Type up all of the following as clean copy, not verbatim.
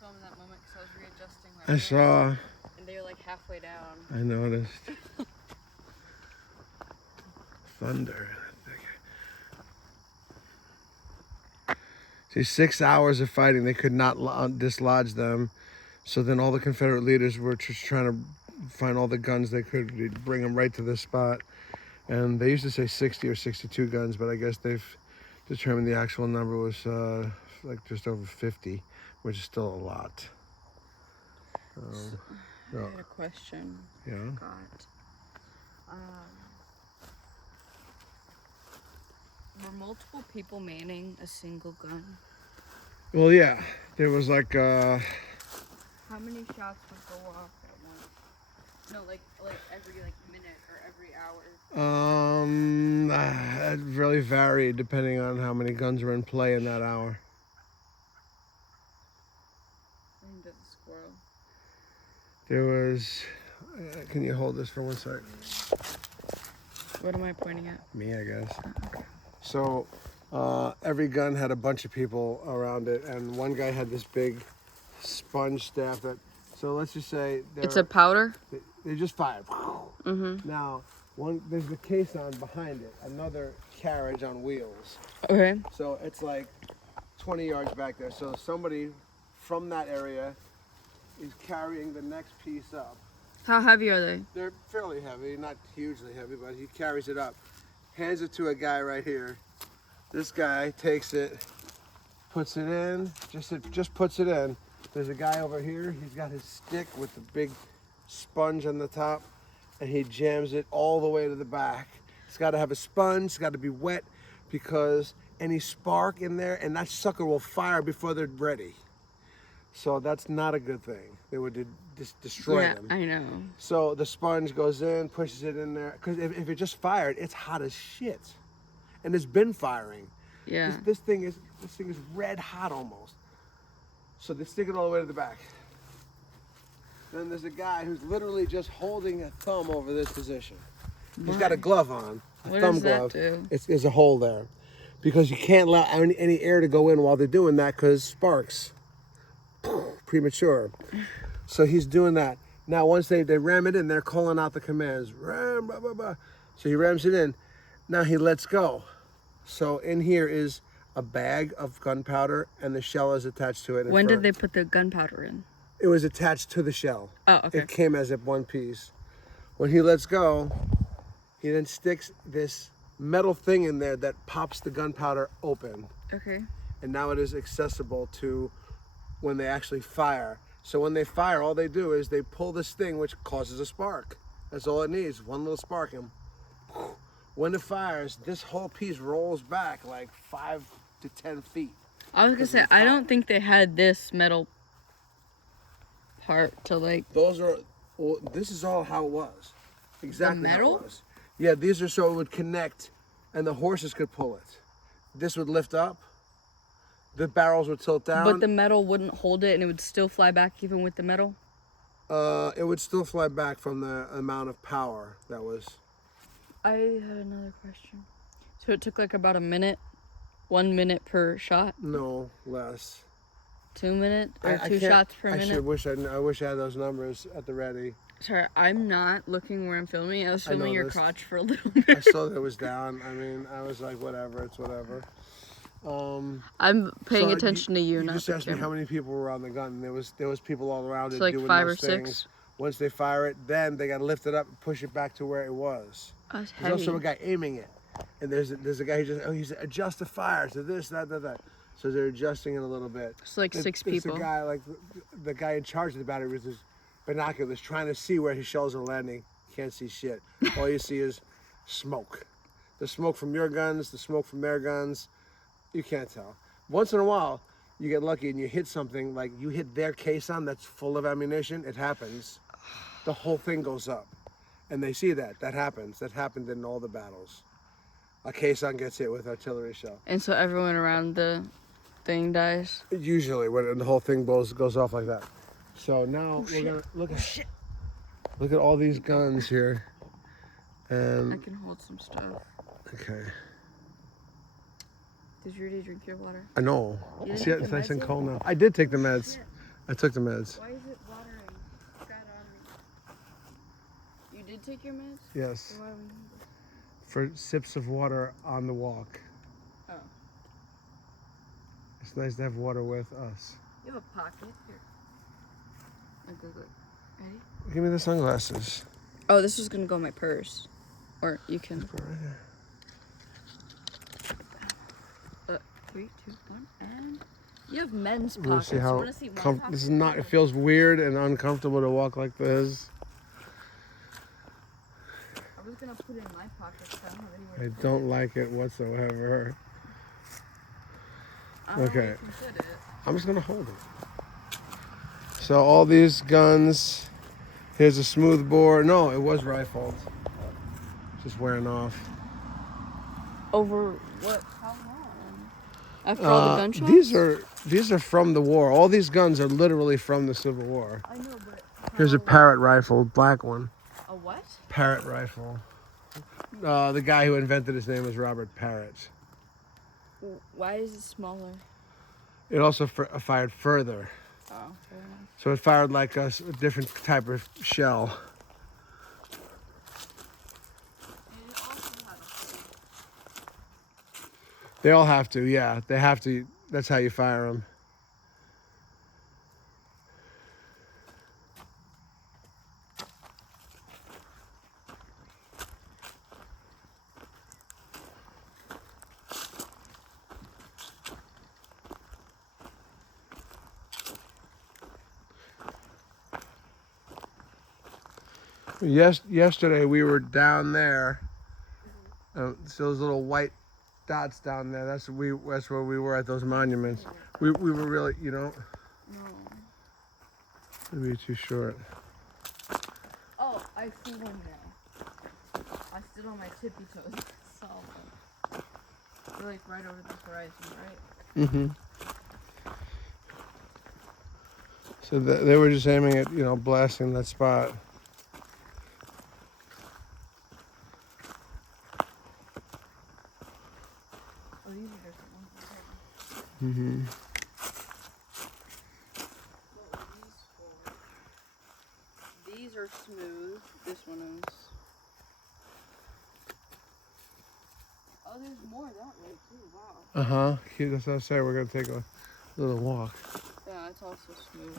film in that moment because I was readjusting my I saw. And they were like halfway down. I noticed. Thunder. See, 6 hours of fighting, they could not dislodge them. So then all the Confederate leaders were just trying to find all the guns they could. They'd bring them right to this spot. And they used to say 60 or 62 guns, but I guess they've determined the actual number was like just over 50, which is still a lot. I had a question. Yeah. I forgot. Were multiple people manning a single gun? Well, yeah. There was like... How many shots would go off at once? No, like every minute or every hour. It really varied depending on how many guns were in play in that hour. I think that's a squirrel. There was... can you hold this for 1 second? What am I pointing at? Me, I guess. So every gun had a bunch of people around it, and one guy had this big sponge staff that... So let's just say... It's a powder? They just fired. Mm-hmm. Now, there's the caisson behind it, another carriage on wheels. Okay. So it's like 20 yards back there. So somebody from that area is carrying the next piece up. How heavy are they? They're fairly heavy, not hugely heavy, but he carries it up. Hands it to a guy right here. This guy takes it, puts it in, just puts it in. There's a guy over here, he's got his stick with the big sponge on the top, and he jams it all the way to the back. It's got to have a sponge, it's got to be wet, because any spark in there, and that sucker will fire before they're ready. So that's not a good thing. They would just destroy them. Yeah, I know. So the sponge goes in, pushes it in there, because if it just fired, it's hot as shit, and it's been firing. Yeah. This thing is red hot almost. So they stick it all the way to the back. Then there's a guy who's literally just holding a thumb over this position. He's got a glove on, a thumb glove. Do? There's a hole there, because you can't allow any air to go in while they're doing that, because sparks. Premature. So he's doing that. Now once they ram it in, they're calling out the commands. Ram, blah, blah, blah. So he rams it in. Now he lets go. So in here is a bag of gunpowder, and the shell is attached to it. When did they put the gunpowder in? It was attached to the shell. Oh, okay. It came as one piece. When he lets go, he then sticks this metal thing in there that pops the gunpowder open. Okay. And now it is accessible to when they actually fire. So when they fire, all they do is they pull this thing, which causes a spark. That's all it needs, one little spark. And when it fires, this whole piece rolls back like 5 to 10 feet. I was gonna say, I don't think they had this metal part to like... This is all how it was. Exactly the how metal? it was. Yeah, these are so it would connect and the horses could pull it. This would lift up. The barrels would tilt down. But the metal wouldn't hold it and it would still fly back even with the metal? It would still fly back from the amount of power that was. I had another question. So it took like about a minute? 1 minute per shot? No, less. 2 minutes? Or two shots per minute? I wish I had those numbers at the ready. Sorry, I'm not looking where I'm filming. I was filming your crotch for a little I bit. saw that it was down. I mean, I was like, whatever, it's whatever. I'm paying attention to you, you not just the asked me camera. how many people were on the gun. There was people all around it So like doing 5 or those things. 6? Once they fire it, then they got to lift it up and push it back to where it was. That's There's also a guy aiming it, and there's a guy who he's adjust the fire to this, that. So they're adjusting it a little bit. It's like 6 people. It's a guy like the guy in charge of the battery with his binoculars trying to see where his shells are landing. Can't see shit. All you see is smoke. The smoke from your guns, the smoke from their guns. You can't tell. Once in a while, you get lucky and you hit something, like you hit their caisson that's full of ammunition. It happens. The whole thing goes up. And they see that. That happens. That happened in all the battles. A caisson gets hit with artillery shell. And so everyone around the thing dies? Usually, when the whole thing goes off like that. So now we're going to look at all these guns here. And I can hold some stuff. okay. Did you already drink your water? I know. You didn't See, take it's the nice and meds cold now. I did take the meds. I took the meds. Why is it watering? It's got on me. You did take your meds? Yes. Then why would you- For sips of water on the walk. Oh. It's nice to have water with us. You have a pocket here. Look. Ready? Give me the sunglasses. Oh, this is gonna go in my purse. Or you can. Put it right here. 3, 2, 1, and you have men's You wanna pockets. see how You wanna see my pocket? this is not. It feels weird and uncomfortable to walk like this. I was gonna put it in my pocket, so I don't have anywhere I to put don't it. like it whatsoever. I don't know Okay. where you can put it. I'm just gonna hold it. So all these guns. Here's a smooth bore. No, it was rifled. Just wearing off. Over what? How long? After all the gunshots? These are from the war. All these guns are literally from the Civil War. I know, but Here's a Parrott rifle, black one. a what? Parrott rifle. The guy who invented his name was Robert Parrott. Why is it smaller? It also fired further. Oh, fair enough. So it fired like a different type of shell. And it also had a They all have to, yeah. They have to. That's how you fire them. Yesterday we were down there. So those little white dots down there. That's where we were at those monuments. We were really, No. maybe too short. Oh, I see one now. I stood on my tippy toes. Saw them. They're like right over the horizon, right? Mm-hmm. So they were just aiming at, blasting that spot. Oh, these are different ones. Mm-hmm. What were these for? These are smooth. This one is. Oh, there's more that way too. Wow. Uh-huh. That's what I say. We're going to take a little walk. Yeah, it's also smooth.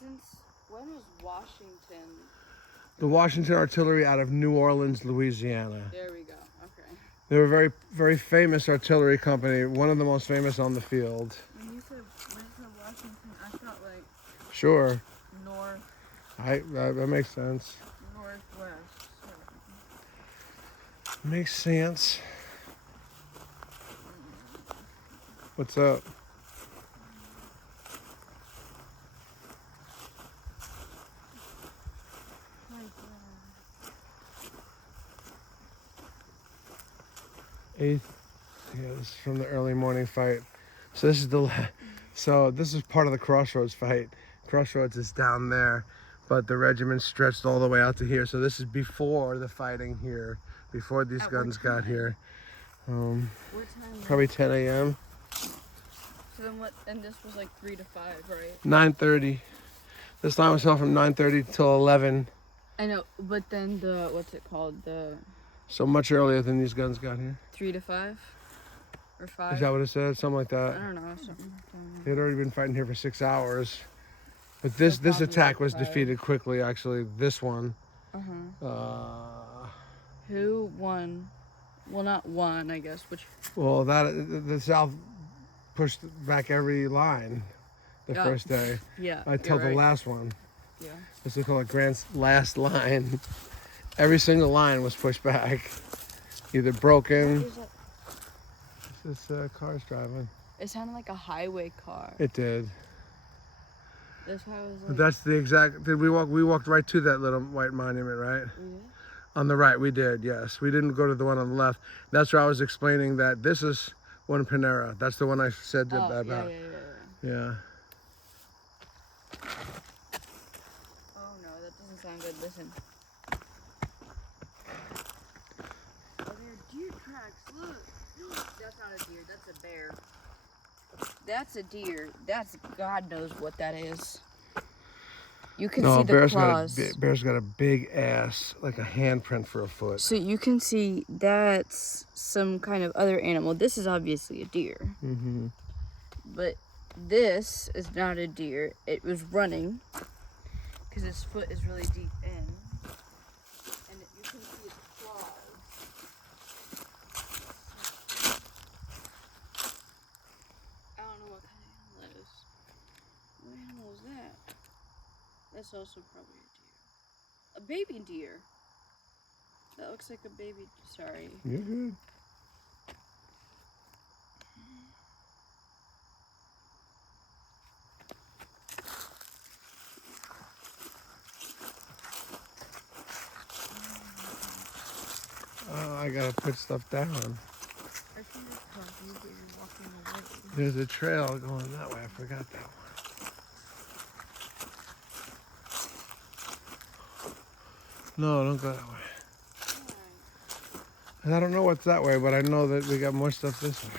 Since when was Washington? The Washington Artillery out of New Orleans, Louisiana. There we go. Okay. They were a very, very famous artillery company, one of the most famous on the field. When you said Washington, I thought like Sure. north, That makes sense. northwest. So. Makes sense. What's up? Eighth. Yeah, this is from the early morning fight. So this is part of the Crossroads fight. Crossroads is down there, but the regiment stretched all the way out to here. So this is before the fighting here, before these At guns what got time? here. What time? Probably 10 a.m. So then what? And this was like 3 to 5, right? 9:30. This line was held from 9:30 till 11. I know, but then the what's it called? The So much earlier than these guns got here. 3 to 5 or 5. Is that what it said? Something like I that. don't know. Something like that. They'd already been fighting here for 6 hours. But this probably attack like was 5. defeated quickly, actually. This one. Who won? Well, not one, I guess. Which? Well, the South pushed back every line the Yeah. first day Yeah. until you're the right. last one. Yeah. This is called Grant's last line. Every single line was pushed back, either broken. Is it? This car's driving. It sounded like a highway car. It did. That's why I was But like. that's the exact. Did we walk? We walked right to that little white monument, right? Yeah. On the right, we did. Yes, we didn't go to the one on the left. That's where I was explaining that this is one Panera. That's the one I said Oh, about. yeah. Yeah. Oh no, that doesn't sound good. Listen. Oh, there look. That's not a deer, that's a bear. That's a deer. That's, God knows what that is. You can see the claws. Bear's got a big ass, like a handprint for a foot. So you can see that's some kind of other animal. This is obviously a deer. Mm-hmm. But this is not a deer. It was running because its foot is really deep in. And you can see its claws. I don't know what kind of animal that is. What animal is that? That's also probably a deer. A baby deer. That looks like a baby. Sorry. You're good. Oh, I gotta put stuff down. I think it's confused that you're walking away. There's a trail going that way. I forgot that one. No, don't go that way. And I don't know what's that way, but I know that we got more stuff this way.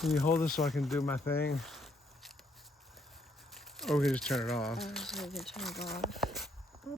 Can you hold this so I can do my thing? Or we can just turn it off. I was going to turn it off.